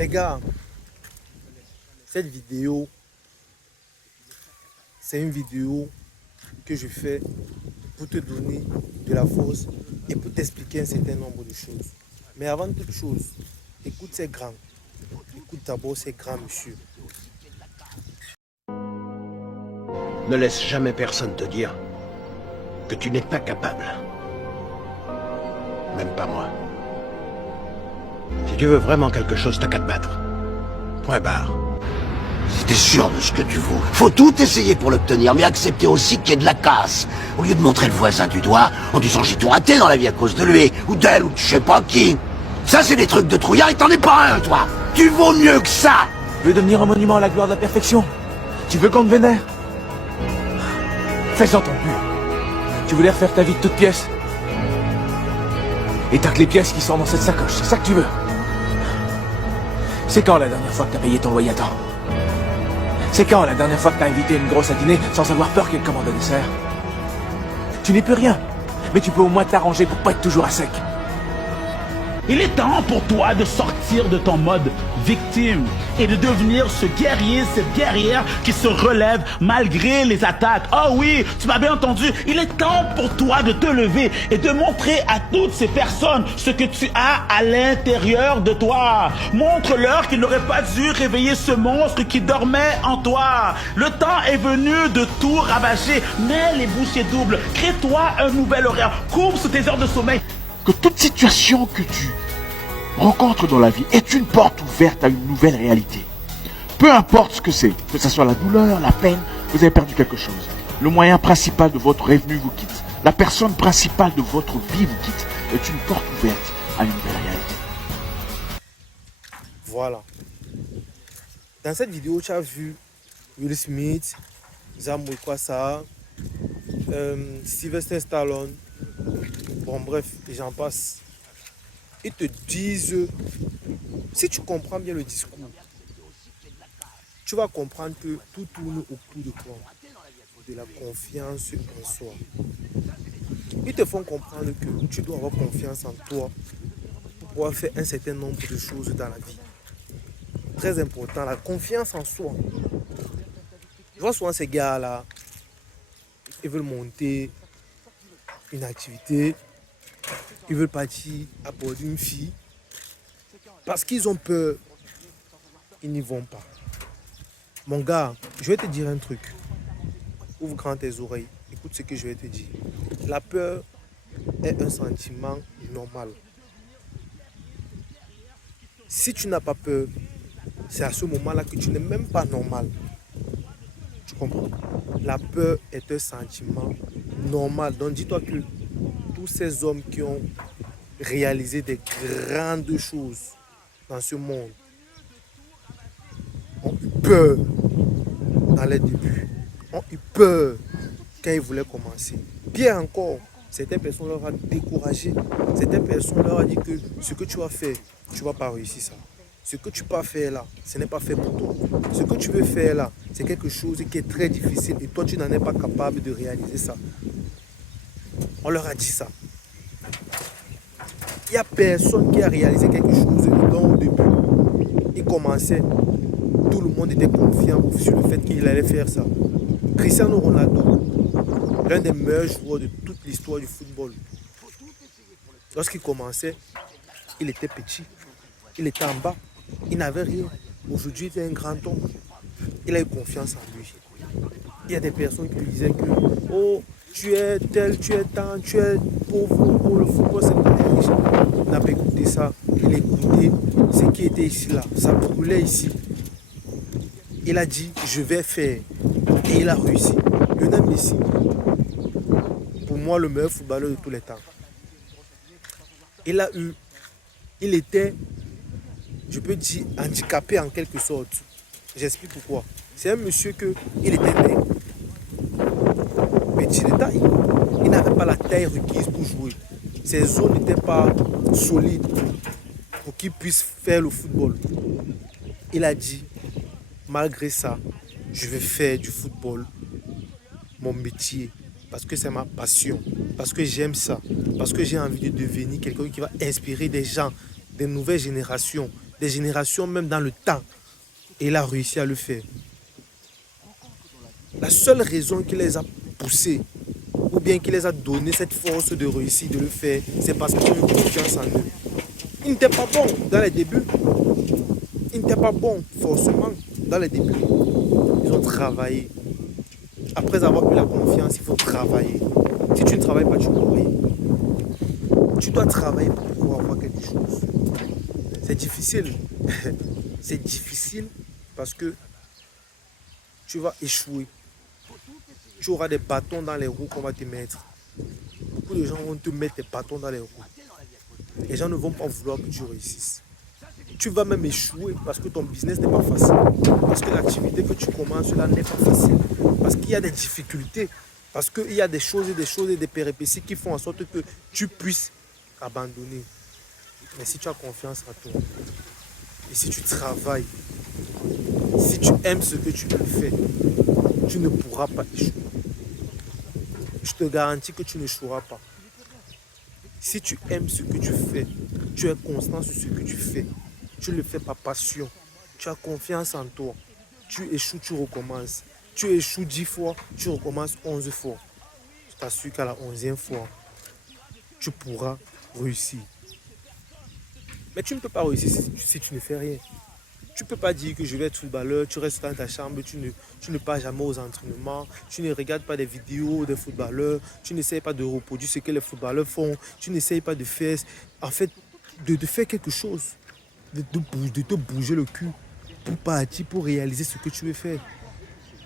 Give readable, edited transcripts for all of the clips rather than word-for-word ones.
Les gars, cette vidéo, c'est une vidéo que je fais pour te donner de la force et pour t'expliquer un certain nombre de choses. Mais avant toute chose, écoute ces grands. Écoute d'abord ces grands monsieur. Ne laisse jamais personne te dire que tu n'es pas capable. Même pas moi. Si tu veux vraiment quelque chose, t'as qu'à te battre. Point barre. Si t'es sûr de ce que tu vaux, faut tout essayer pour l'obtenir, mais accepter aussi qu'il y ait de la casse. Au lieu de montrer le voisin du doigt en disant j'ai tout raté dans la vie à cause de lui, ou d'elle, ou de je sais pas qui. Ça, c'est des trucs de trouillard et t'en es pas un, toi. Tu vaux mieux que ça. Tu veux devenir un monument à la gloire de la perfection? Tu veux qu'on te vénère? Fais-en ton but. Tu voulais refaire ta vie de toutes pièces? Et t'as que les pièces qui sont dans cette sacoche, c'est ça que tu veux? C'est quand la dernière fois que t'as payé ton loyer à temps? C'est quand la dernière fois que t'as invité une grosse à dîner sans avoir peur qu'elle commande un dessert? Tu n'es plus rien, mais tu peux au moins t'arranger pour pas être toujours à sec. Il est temps pour toi de sortir de ton mode victime et de devenir ce guerrier, cette guerrière qui se relève malgré les attaques. Oh oui, tu m'as bien entendu. Il est temps pour toi de te lever et de montrer à toutes ces personnes ce que tu as à l'intérieur de toi. Montre-leur qu'ils n'auraient pas dû réveiller ce monstre qui dormait en toi. Le temps est venu de tout ravager. Mets les bouchées doubles. Crée-toi un nouvel horaire. Coupe sur tes heures de sommeil. Que toute situation que tu rencontres dans la vie est une porte ouverte à une nouvelle réalité. Peu importe ce que c'est, que ce soit la douleur, la peine, vous avez perdu quelque chose. Le moyen principal de votre revenu vous quitte. La personne principale de votre vie vous quitte. Est une porte ouverte à une nouvelle réalité. Voilà. Dans cette vidéo, tu as vu Will Smith, Zamou Kwasa, Sylvester Stallone. Bon bref, et j'en passe. Ils te disent, si tu comprends bien le discours, tu vas comprendre que tout tourne autour de quoi? De la confiance en soi. Ils te font comprendre que tu dois avoir confiance en toi pour pouvoir faire un certain nombre de choses dans la vie. Très important, la confiance en soi. Je vois souvent ces gars-là, ils veulent monter une activité, ils veulent partir aborder une fille. Parce qu'ils ont peur, ils n'y vont pas. Mon gars, je vais te dire un truc. Ouvre grand tes oreilles. Écoute ce que je vais te dire. La peur est un sentiment normal. Si tu n'as pas peur, c'est à ce moment-là que tu n'es même pas normal. Tu comprends? La peur est un sentiment normal. Donc dis-toi que tous ces hommes qui ont réalisé des grandes choses dans ce monde ont eu peur dans les débuts, ont eu peur quand ils voulaient commencer. Pire encore, certaines personnes leur ont découragé, certaines personnes leur ont dit que ce que tu vas faire, tu ne vas pas réussir ça. Ce que tu peux faire là, ce n'est pas fait pour toi. Ce que tu veux faire là, c'est quelque chose qui est très difficile et toi tu n'en es pas capable de réaliser ça. On leur a dit ça. Il n'y a personne qui a réalisé quelque chose au début. Il commençait, tout le monde était confiant sur le fait qu'il allait faire ça. Cristiano Ronaldo, l'un des meilleurs joueurs de toute l'histoire du football. Lorsqu'il commençait, il était petit, il était en bas, il n'avait rien. Aujourd'hui, il est un grand homme. Il a eu confiance en lui. Il y a des personnes qui lui disaient que oh, tu es tel, tu es tant, tu es pauvre pour le football, c'est pas riche. Il n'a pas écouté ça. Il a écouté ce qui était ici là. Ça brûlait ici. Il a dit, je vais faire. Et il a réussi. Lionel Messi, pour moi, le meilleur footballeur de tous les temps. Il était, je peux dire, handicapé en quelque sorte. J'explique pourquoi. C'est un monsieur il était maigre. Petit de taille. Il n'avait pas la taille requise pour jouer. Ses os n'étaient pas solides pour qu'il puisse faire le football. Il a dit, malgré ça, je vais faire du football mon métier. Parce que c'est ma passion. Parce que j'aime ça. Parce que j'ai envie de devenir quelqu'un qui va inspirer des gens, des nouvelles générations, des générations, même dans le temps. Et il a réussi à le faire. La seule raison qui les a poussés, ou bien qui les a donné cette force de réussir, de le faire, c'est parce qu'ils ont eu confiance en eux. Ils n'étaient pas bons dans les débuts. Ils n'étaient pas bons forcément dans les débuts. Ils ont travaillé. Après avoir eu la confiance, il faut travailler. Si tu ne travailles pas, tu ne peux rien. Tu dois travailler pour pouvoir avoir quelque chose. C'est difficile. C'est difficile parce que tu vas échouer. Tu auras des bâtons dans les roues qu'on va te mettre. Beaucoup de gens vont te mettre des bâtons dans les roues. Les gens ne vont pas vouloir que tu réussisses. Tu vas même échouer parce que ton business n'est pas facile. Parce que l'activité que tu commences là n'est pas facile. Parce qu'il y a des difficultés. Parce qu'il y a des choses et des péripéties qui font en sorte que tu puisses abandonner. Mais si tu as confiance en toi, et si tu travailles, si tu aimes ce que tu fais, tu ne pourras pas échouer. Je te garantis que tu n'échoueras pas. Si tu aimes ce que tu fais, tu es constant sur ce que tu fais, tu le fais par passion, tu as confiance en toi, tu échoues, tu recommences. Tu échoues 10 fois, tu recommences 11 fois. Je t'assure qu'à la 11e fois, tu pourras réussir. Mais tu ne peux pas réussir si tu ne fais rien. Tu ne peux pas dire que je vais être footballeur, tu restes dans ta chambre, tu ne pars jamais aux entraînements, tu ne regardes pas des vidéos des footballeurs, tu n'essayes pas de reproduire ce que les footballeurs font, tu n'essayes pas de faire, en fait, de faire quelque chose, de te bouger le cul pour partir, pour réaliser ce que tu veux faire.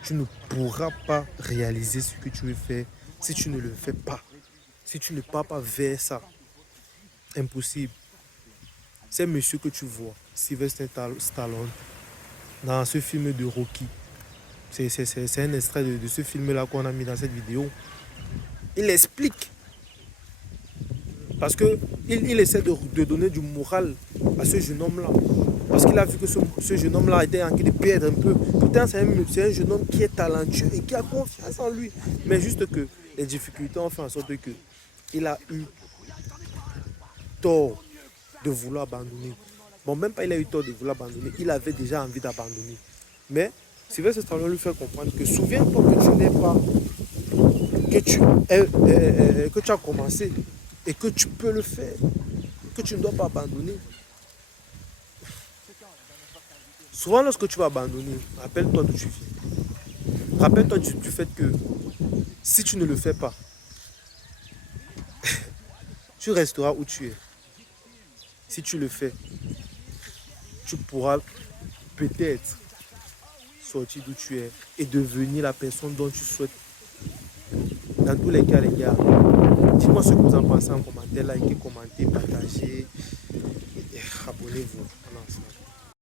Tu ne pourras pas réaliser ce que tu veux faire si tu ne le fais pas, si tu ne pars pas vers ça. Impossible. C'est monsieur que tu vois, Sylvester Stallone, dans ce film de Rocky. C'est un extrait de ce film-là qu'on a mis dans cette vidéo. Il explique. Parce qu'il essaie de donner du moral à ce jeune homme-là. Parce qu'il a vu que ce jeune homme-là était en train de perdre un peu. Pourtant, c'est un jeune homme qui est talentueux et qui a confiance en lui. Mais juste que les difficultés ont fait en sorte qu'il a eu tort de vouloir abandonner. Bon, même pas il a eu tort de vouloir abandonner, il avait déjà envie d'abandonner. Mais Sylvester Stallone lui fait comprendre que souviens-toi que tu n'es pas, que tu as commencé et que tu peux le faire, que tu ne dois pas abandonner. Souvent lorsque tu vas abandonner, rappelle-toi d'où tu viens. Rappelle-toi du fait que si tu ne le fais pas, tu resteras où tu es. Si tu le fais, tu pourras peut-être sortir d'où tu es et devenir la personne dont tu souhaites. Dans tous les cas, les gars, dites-moi ce que vous en pensez en commentaire, likez, commentez, partagez et abonnez-vous.